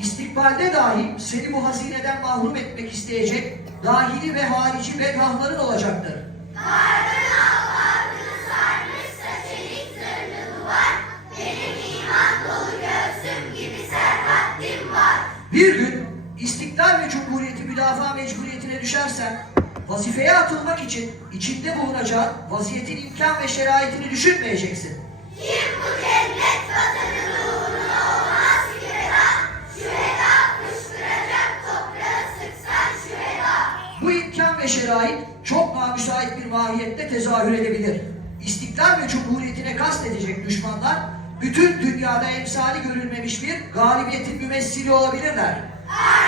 İstikbalde dahi seni bu hazineden mahrum etmek isteyecek dahili ve harici bedhahların olacaktır. Bir gün istiklal ve cumhuriyeti müdafaa mecburiyetine düşersen vazifeye atılmak için içinde bulunacağın vaziyetin imkan ve şeraitini düşünmeyeceksin. Bu imkan ve şerait çok namüsait bir mahiyette tezahür edebilir. İstiklal ve cumhuriyetine kast edecek düşmanlar bütün dünyada emsali görülmemiş bir galibiyetin mümessili olabilirler. Yurdu